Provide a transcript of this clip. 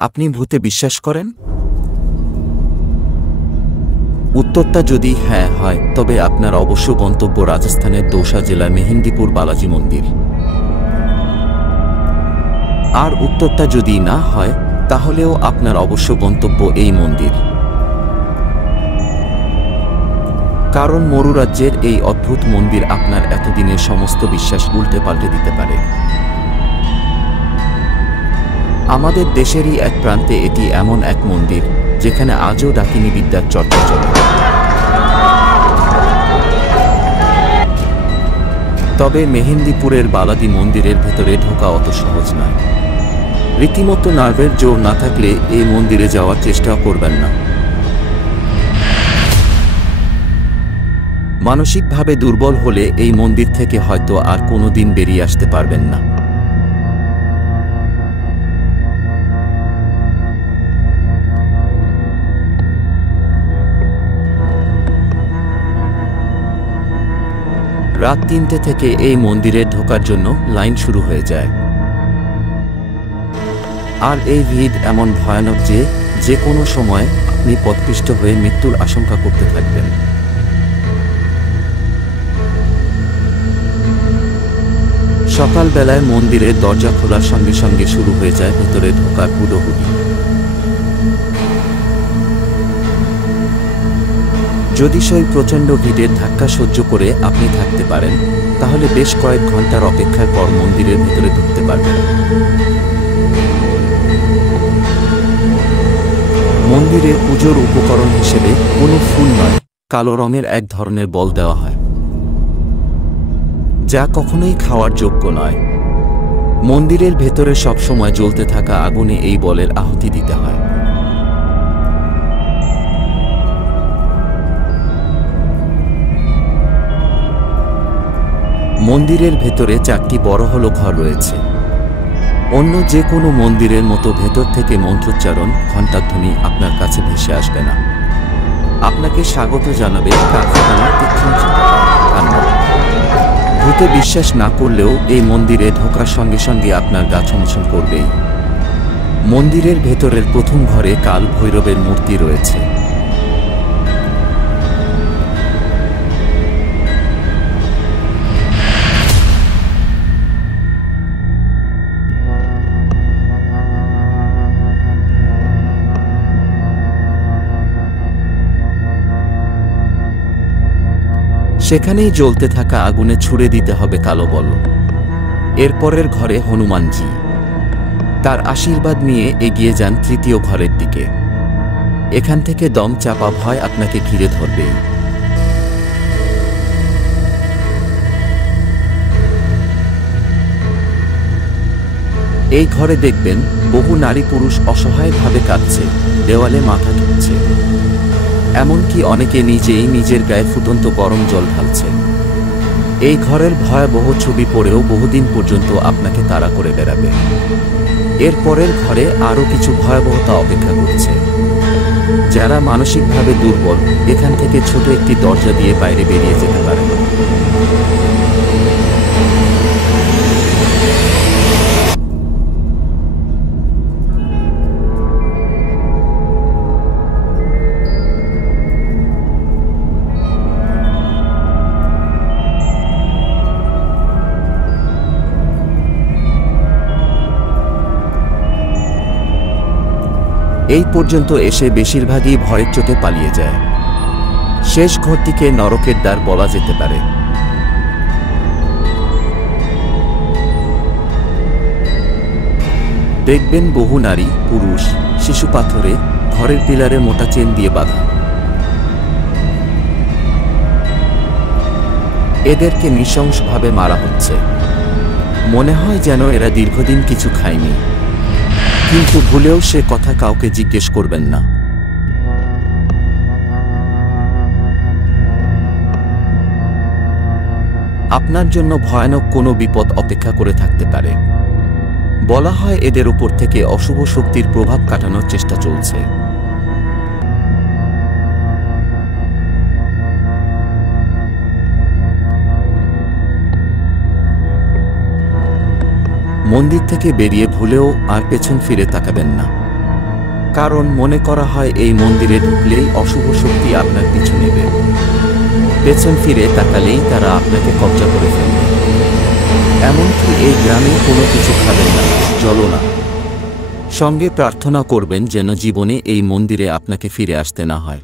আপনি ভূতে বিশ্বাস করেন? উত্তরটা যদি হ্যাঁ হয়, তবে আপনার অবশ্য গন্তব্য রাজস্থানের দৌসা জেলার মেহেন্দিপুর বালাজি মন্দির। আর উত্তরটা যদি না হয়, তাহলেও আপনার অবশ্য গন্তব্য এই মন্দির। কারণ মরুরাজ্যের এই অদ্ভুত মন্দির আপনার এতদিনের সমস্ত বিশ্বাস উল্টে পাল্টে দিতে পারে। আমাদের দেশেরই এক প্রান্তে এটি এমন এক মন্দির যেখানে আজও ডাকিনী বিদ্যার চর্চা চলে। তবে মেহেন্দিপুরের বালাজি মন্দিরের ভেতরে ঢোকা অত সহজ নয়। রীতিমতো নার্ভের জোর না থাকলে এই মন্দিরে যাওয়ার চেষ্টা করবেন না। মানসিকভাবে দুর্বল হলে এই মন্দির থেকে হয়তো আর কোনোদিন বেরিয়ে আসতে পারবেন না। রাত 3টে থেকে এই মন্দিরে ঢোকার জন্য লাইন শুরু হয়ে যায়। আর এই ভিড় এমন ভয়ানক যে কোনো সময় আপনি পথপিষ্ট হয়ে মৃত্যুর আশঙ্কা করতে থাকবেন। সকালবেলায় মন্দিরের দরজা খোলার সঙ্গে সঙ্গে শুরু হয়ে যায় ভেতরে ঢোকার হুড়োহুড়ি। যদি সেই প্রচণ্ড ভিড়ের ধাক্কা সহ্য করে আপনি থাকতে পারেন, তাহলে বেশ কয়েক ঘন্টার অপেক্ষার পর মন্দিরের ভিতরে ঢুকতে পারবেন। মন্দিরে পুজোর উপকরণ হিসেবে কোনো ফুল নয়, কালো রঙের এক ধরনের বল দেওয়া হয়, যা কখনোই খাওয়ার যোগ্য নয়। মন্দিরের ভেতরে সবসময় জ্বলতে থাকা আগুনে এই বলের আহুতি দিতে হয়। মন্দিরের ভেতরে 4টি বড় হলো ঘর রয়েছে। অন্য যে কোনো মন্দিরের মতো ভেতর থেকে মন্ত্রোচ্চারণ, ঘণ্টাধ্বনি আপনার কাছে ভেসে আসবে না। আপনাকে স্বাগত জানাবে কান্না। ভূতে বিশ্বাস না করলেও এই মন্দিরে ঢোকার সঙ্গে সঙ্গে আপনার গা ছমছম করবেই। মন্দিরের ভেতরের প্রথম ঘরে কাল ভৈরবের মূর্তি রয়েছে। সেখানেই জ্বলতে থাকা আগুনে ছুড়ে দিতে হবে কালো বল। এরপরের ঘরে হনুমানজি। তার আশীর্বাদ নিয়ে এগিয়ে যান তৃতীয় ঘরের দিকে। এখান থেকে দম চাপা ভয় আপনাকে ঘিরে ধরবে। এই ঘরে দেখবেন বহু নারী পুরুষ অসহায়ভাবে কাঁদছে, দেওয়ালে মাথা ঠুকছে। এমনকি অনেকে নিজেই নিজের গায়ে ফুটন্ত গরম জল ঢালছে। এই ঘরের ভয়াবহ ছবি পড়েও বহুদিন পর্যন্ত আপনাকে তাড়া করে বেড়াবে। এর পরের ঘরে আরও কিছু ভয়াবহতা অপেক্ষা করছে। যারা মানসিকভাবে দুর্বল, এখান থেকে ছোট একটি দরজা দিয়ে বাইরে বেরিয়ে যেতে পারে। এই পর্যন্ত এসে বেশিরভাগই ভয়ের চোটে পালিয়ে যায়। শেষ ঘরটিকে নরকের দ্বার বলা যেতে পারে। দেখবেন বহু নারী পুরুষ শিশু পাথরে ঘরের পিলারে মোটা চেন দিয়ে বাঁধা। এদেরকে নৃশংসভাবে মারা হচ্ছে। মনে হয় যেন এরা দীর্ঘদিন কিছু খায়নি, কিন্তু ভুলেও সে কথা কাউকে জিজ্ঞেস করবেন না। আপনার জন্য ভয়ানক কোনো বিপদ অপেক্ষা করে থাকতে পারে। বলা হয় এদের উপর থেকে অশুভ শক্তির প্রভাব কাটানোর চেষ্টা চলছে। মন্দির থেকে বেরিয়ে ভুলেও আর পেছন ফিরে তাকাবেন না। কারণ মনে করা হয় এই মন্দিরে ঢুকলেই অশুভ শক্তি আপনার পিছু নেবে, পেছন ফিরে তাকালেই তারা আপনাকে কব্জা করে ফেলবে। এমনকি এই গ্রামে কোনো কিছু খাবেন না, জলও না। সঙ্গে প্রার্থনা করবেন যেন জীবনে এই মন্দিরে আপনাকে ফিরে আসতে না হয়।